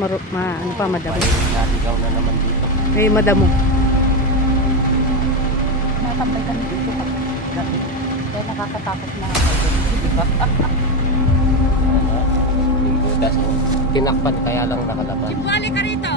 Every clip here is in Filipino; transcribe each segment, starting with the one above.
ano pa, madamo. Naligaw na naman dito. Ay, madamo. Natambay kami dito pag gabi. Kaya nakakatakot na ako. Di ba? Yung butas mo. Tinakpan kaya lang nakalaban. Ibali ka rito!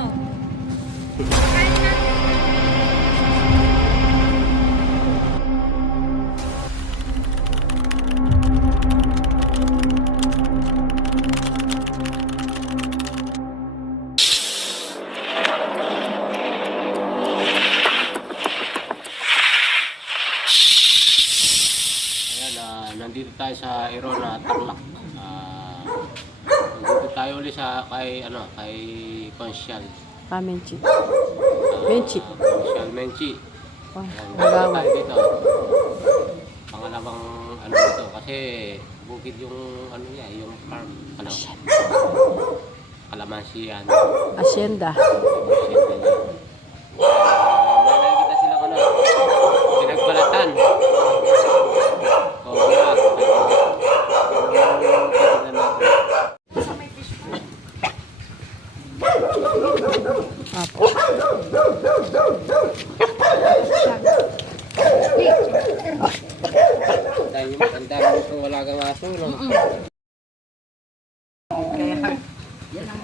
Nandito tayo sa Irona, Tarlac. Nandito tayo ulit sa kay Consyal. Menchi. Menchi. Consyal Menchi. Magawa. Tayo dito. Pangalawang dito kasi bukid yung niya, yung farm. Kalamansi yan. Asyenda. Asyenda niya. May nakikita sila pinagbalatan. Apo. Dahil ang dami kung wala kang aso, no? Kaya, yan ang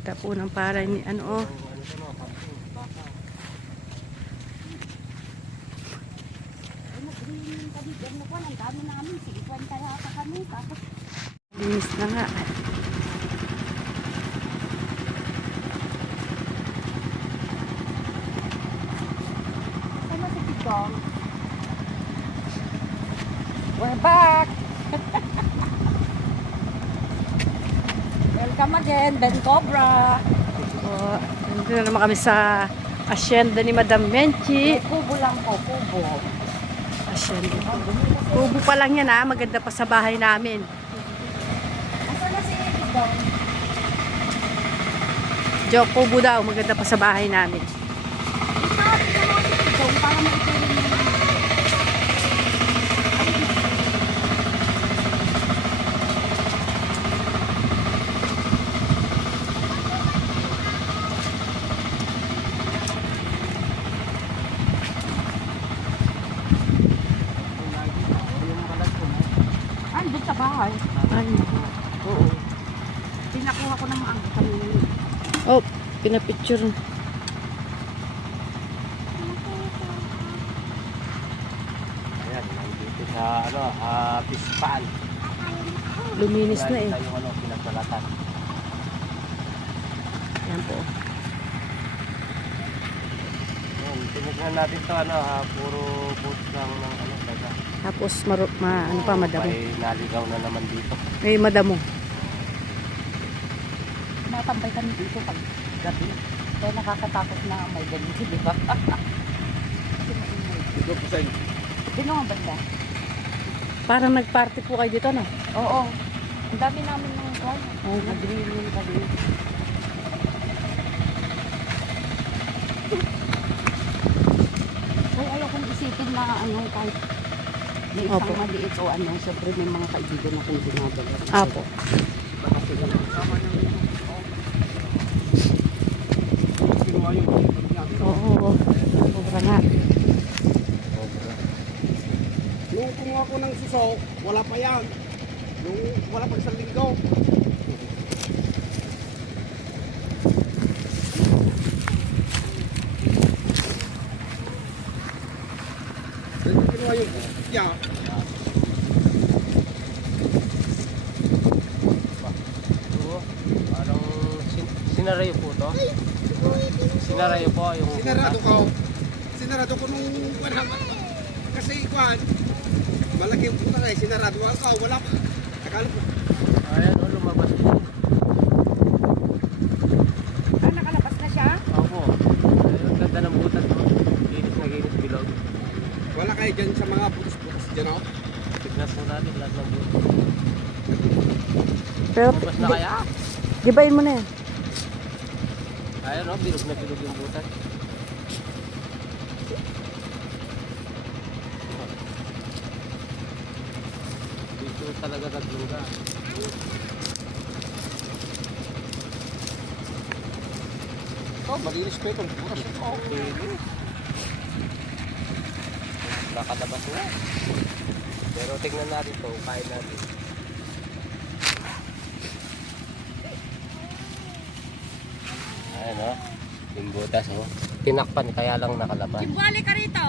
Tapo ng para ni ano. Linis na nga. We're back! Welcome again, Ben Cobra! Nandito na naman kami sa asyenda ni Madam Menchi. Kubo lang po, kubo. Asyenda. Kubo pa lang yan ha. Maganda pa sa bahay namin. Asan na si Bidong? Joke, kubo daw. Maganda pa sa bahay namin. Ito mo si Bidong para maituloy mo. Andun sa bahay. Ano? Oo. Pinakuha ko ng maangka kanina. Oh, pinapicture. Ayan, nandito sa Pispan. Luminis na eh. Yung pinagbalatan. Yan po. Yun, tinignan natin to puro boot lang ng daga. Tapos ano pa, madamo. May naligaw na naman dito. Ay, madamo. Natambay kami dito pag gabi. Kaya nakakatakot na may ganito, di ba? Dito po sa Sino ang banda? Parang nag-party po kayo dito, no? Oo. Ang dami namin ng kwan. Oo. Nag-grill yung gabi. Ay, ayaw kong isipin na kahit may isang Opo. maliit o siyempre may mga kaibigan akong dinadala. Apo. Baka sila kasama ng Oo. Sobra nga. Nung kumuha ko ng suso, wala pa yan. Nung wala pa isang linggo. Dito kinuha yung yeah. Parang sinarayo po to. Sinarayo po yung Sinarado ko nung kasi kwan. Malaki yung puta na sinarado ako. Wala pa. Akala ko. Ayan, lumabas po. nakalabas na siya? Opo. Ayun, ganda ng butas mo. Ginis na ginis bilog. Wala kayo dyan sa mga putos-putos dyan ako. Tignan po natin lahat ng butas. Pero, Lumabas na kaya? gibayin mo na yan. Ayun, bilog na bilog yung butas. Dito talaga naglungga. ito, malinis pa ito. Bukas ito. Okay. Nakalabas na. Pero tingnan natin ito, kain natin. Ayan o, yung butas o. Tinakpan kaya lang nakalabas. Simbali ka rito.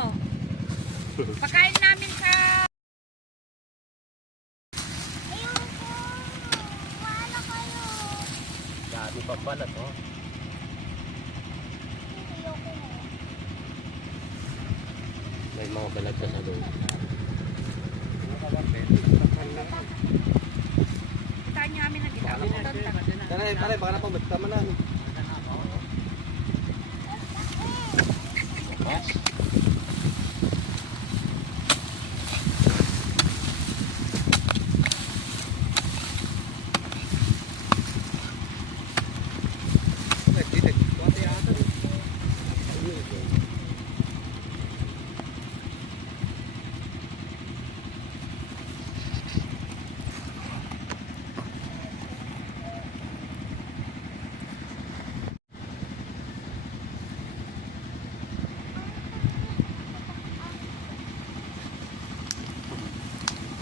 Pagkain namin sa... Dami pang balat o. May mga balat ka sa loob. Kitaan niyo namin na ginawa. Taray, baka na pabalik. Tama na. Bukas.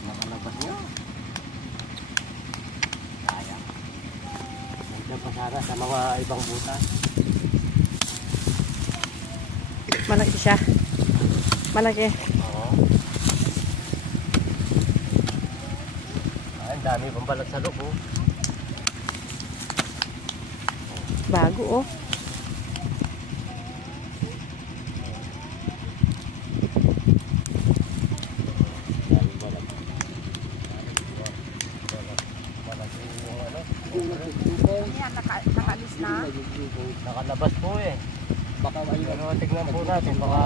Nakalabas niya. Sayang. Nandiyan pa sana sa mga ibang butas. Malaki siya. Malaki. Oo. Ay, ang dami pang balat sa loob oh. Bago oh. Dami balat. Balat yung ano. Yan, nakalis na. Nakalabas po eh. Baka pero tignan po natin. Baka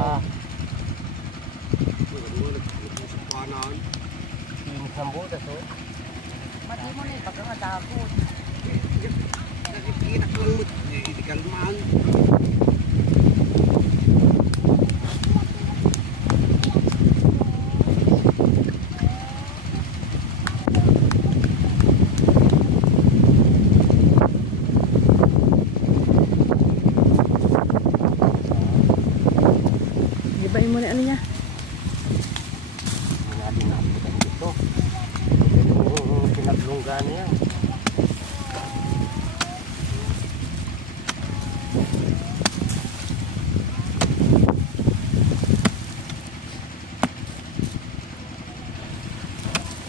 kinis ng butas oh. Mati mo na pag nga dagot. Nakikita ko lang mo. Hindi kalmaan. Gibain mo na ano niya. Hindi natin nakapitan dito. Yung pinaglungga niya.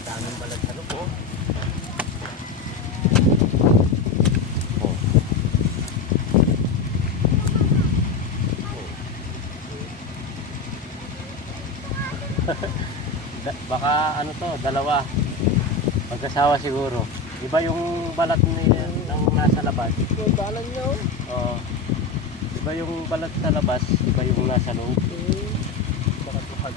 Daming balat sa loob oh. Oh. Baka ano to, dalawa. Magkasawa siguro. Iba yung balat niya ng nasa labas. Yung balan niya oh. Oo. Iba yung balat sa labas, iba yung nasa loob. Baka tuhag.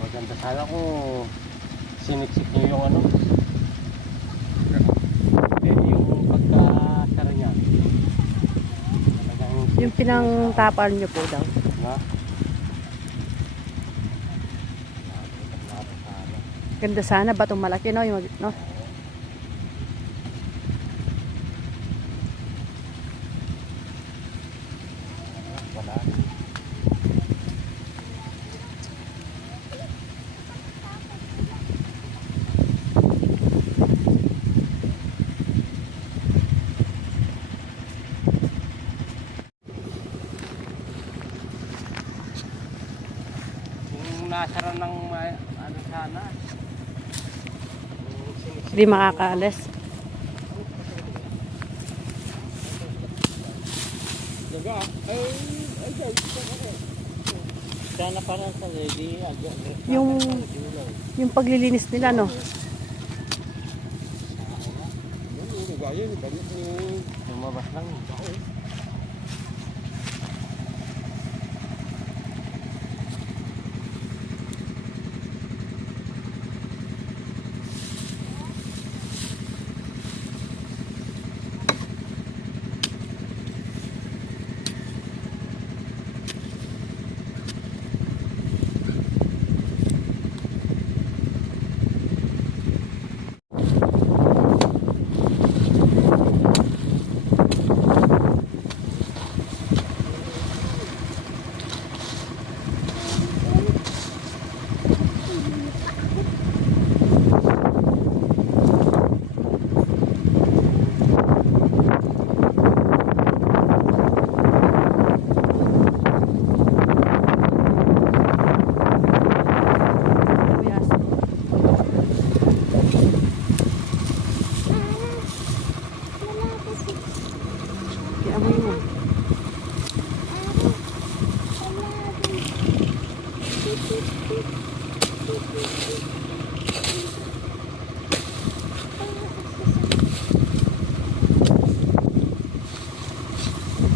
Maganda sana kung siniksik nyo yung ano. Yung pagkasara niya. Talagang Yung pinangtapal niyo po daw. na. Ganda sana. Batong malaki no? Yung, no? Wala. Yung nasara ng ano sana. Yung siniksik. Hindi makakaalis. Daga. Ay, Sana parang sa lady, Yung paglilinis nila, no? Gaya yung damit ni... lumabas lang. Kuyas. Kiamoy mo.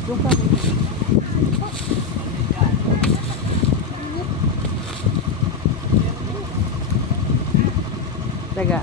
Doon ka. Taga.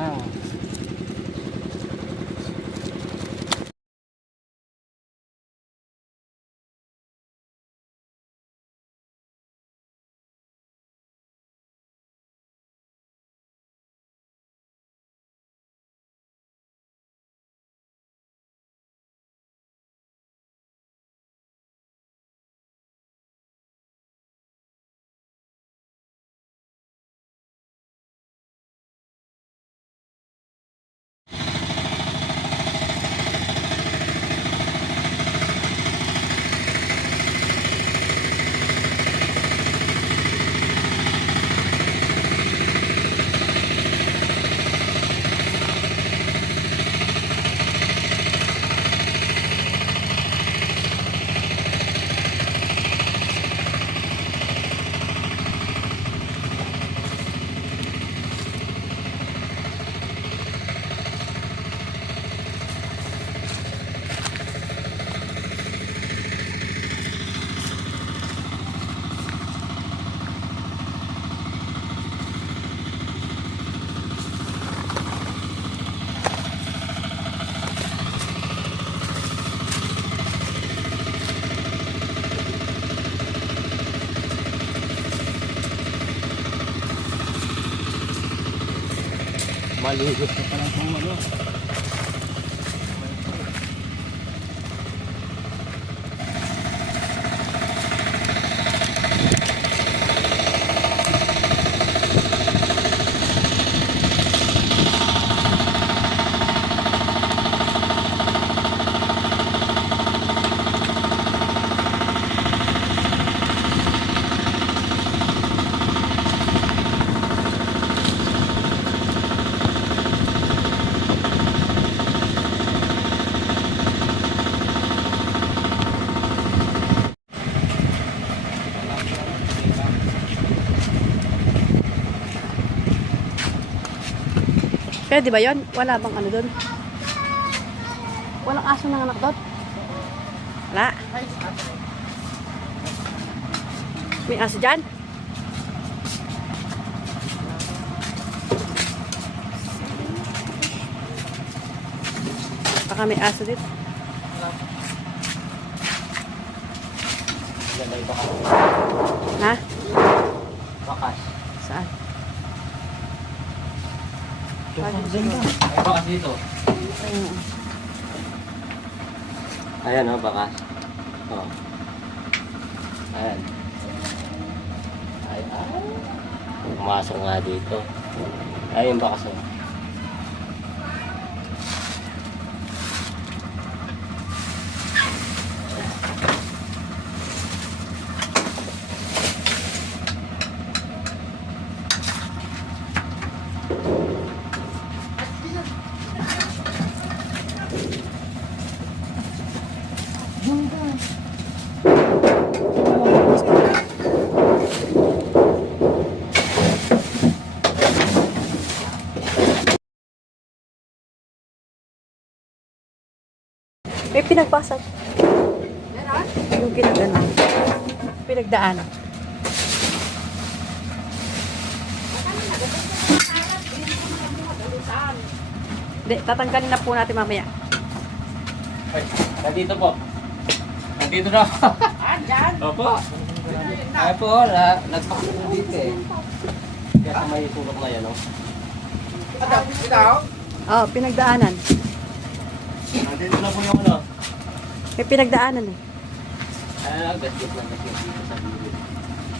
lang. Maligo pa lang kung ano. Pwede ba yun? Wala bang ano doon? Walang aso nang anak doon? Wala. May aso dyan? Baka may aso dito. Yan may bakas. Ha? Bakas. Saan? May bakas dito. Ayan o, bakas. Oh. Ayan. Ay, ay. Pumasok nga dito. Ayun yung bakas o. May pinagpasat. Yung pinagdaanan. Pinagdaanan. Hindi, tatanggalin na po natin mamaya. Ay, nandito po. Nandito na. Dyan? Opo. Ay po, nagpakita po dito eh. Kaya sa may sulok na yan, no? Oh, pinagdaanan. Nandito na po yung ano. May pinagdaanan eh. Gasket lang, gasket dito sa gilid.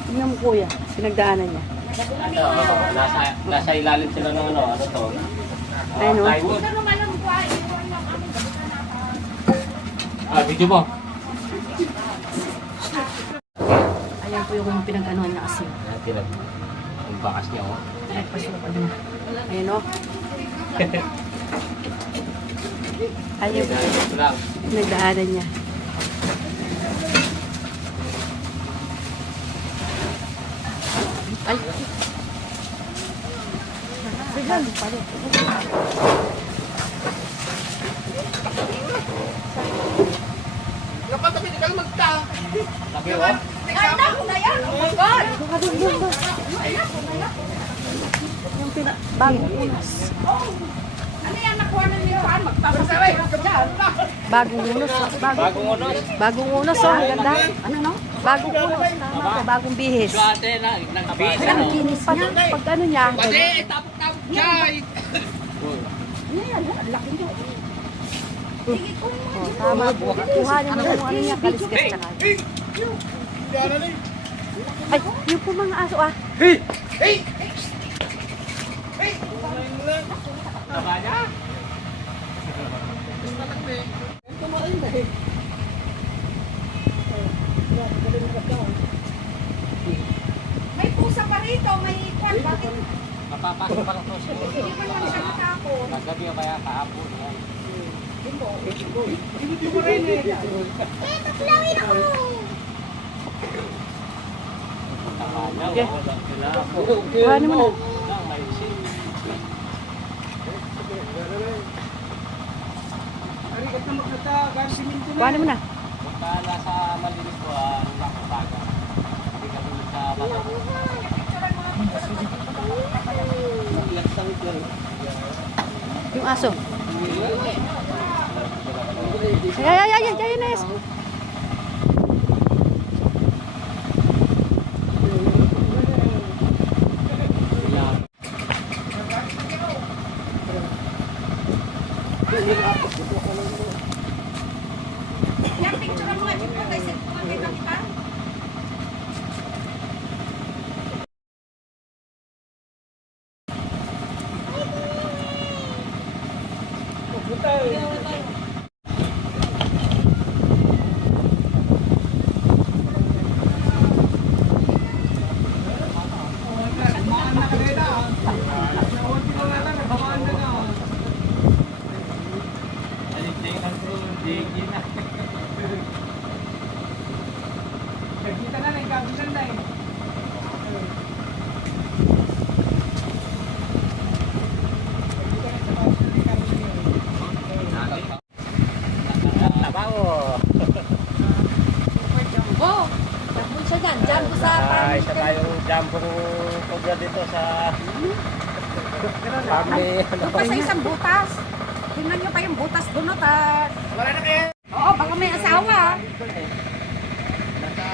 Tingnan mo kuya, pinagdaanan niya. Ito, nasa ilalim sila ng ano to? Ayun, oh. Plywood. Video mo. Ayan po yung pinag-anuhan niya kasi. Ayan, yung bakas niya, oh. Nagpasukan niya. Ayun o. Ayun po. Ito lang. Pinagdaanan niya. Ay. Bigyan. Napatabi, di ka lang magta. Laki, oh. Anak ko na yan! Oh my God! Baka doon. Yung bagong unos. Ano yan, nakuha na niyo? Magpapasakit ka dyan. Bagong unos. Bagong unos. Bagong unos, oh. Ang ganda. Ano no? Bagong unos. Tama po, bagong bihis. So ate na, nagbihis Ang ano. kinis Pag, niya. pag ano niya, Yan, ang laki niya. Sige ko. oh, tama po. Kuhanin mo yung ano niya, kaliskas tsaka. Ay, yung po mga aso ah. Tama niya? May pusa pa rito, may kwan. Bakit Mapapasok pa lang to siya. hindi man lang siya natakot? Nagabi o kaya kahapon. Yan. Tama niya, Okay. walang sila. Kuhanin mo na. Lang, may isin. Kuhanin mo na. Pagka nasa malinis ko, nakapaga. Hindi ka tulad sa bata. Yung aso. Ay, Nes. Yan, picture mo nga. Yung patay, send ko nga kay Nakita. Alintingan ko, digi na. Tabaho. Oh, nagpun siya dyan. Dyan ko sa Isa tayong jambong cobra dito sa family. Doon pa sa isang butas. Tingnan nyo pa yung butas doon, no? Wala na kaya? Oo, baka may asawa.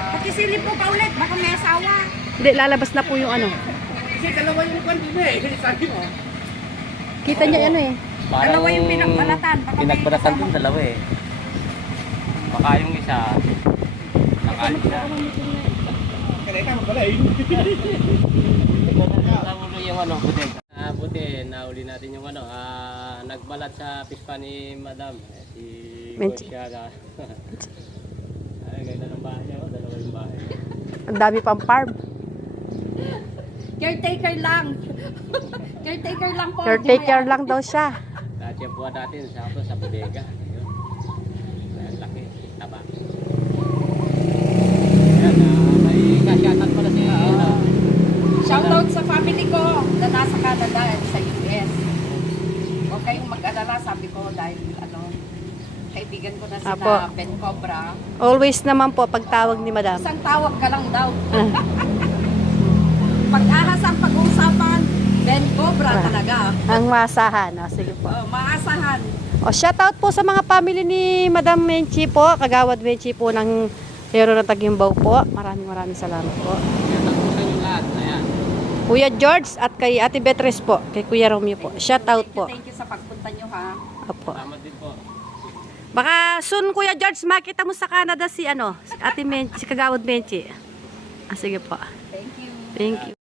Pakisilip mo pa ulit, baka may asawa. Hindi, lalabas na po yung ano. Kasi dalawa yung kwan din eh. Sabi mo. Kita niya ano eh. Dalawa yung pinagbalatan. Baka may Pinagbalatan kasama. din dalawa eh. Baka yung isa nakalit na. Kaya magpala eh. Nahuli yung ano, buti. Buti, nahuli natin yung ano, nagbalat sa pispa ni Madam. Si Menchi. Gorsiaga. Ay, ganda ng bahay niya, dalawa yung bahay. Ang dami pang farm. Caretaker lang. Caretaker lang po. Caretaker lang daw siya. Dati yung buwan natin sa bodega. Ayun. Kaya laki, taba. Ayan, may kasyatan pala siya. Shoutout sa family ko na nasa Canada at sa US. Huwag kayong mag-alala, sabi ko, dahil kaibigan ko na Apo. sina Ben Cobra. Always naman po pagtawag ni Madam. Isang tawag ka lang daw. Pag-ahas ang pag-uusapan, Ben Cobra talaga. Ang masahan. O, sige po. Oh, maasahan. O, shoutout po sa mga family ni Madam Menchi po. Kagawad Menchi po ng Hero ng Tagimbaw po. Maraming salamat po. Yan ang puso yung lahat. Ayan. Kuya George at kay Ate Beatrice po. Kay Kuya Romeo po. Shoutout po. Thank you sa pagpunta nyo, ha. Opo. Salamat din po. Baka soon Kuya George makita mo sa Canada si Ate Menchi, si Kagawad Menchi. Ah, sige po. Thank you. Thank you.